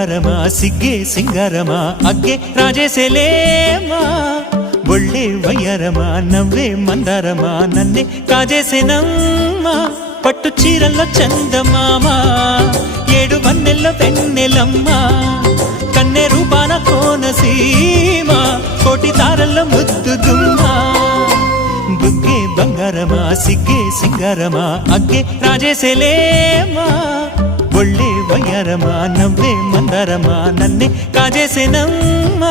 బంగారమా సిగ్గే సింగారమా అగ్గే రాజేసేలేమా ఒళ్ళే వయ్యారమా నవ్వే మందారమా నన్నే కాజేసేనమ్మా పట్టు చీరల్లో చందమామా ఏడు వన్నెల్లో వెన్నెలమ్మా కన్నె రూపాన కోనసీమ కోటి తారల్లో ముద్దుదుమ్మా బుగ్గే బంగారమా సిగ్గే సింగారమా అగ్గే రాజేసేలేమా ఒళ్ళే వయ్యారమా నవ్వే మందారమా నన్నే కాజేసేనమ్మా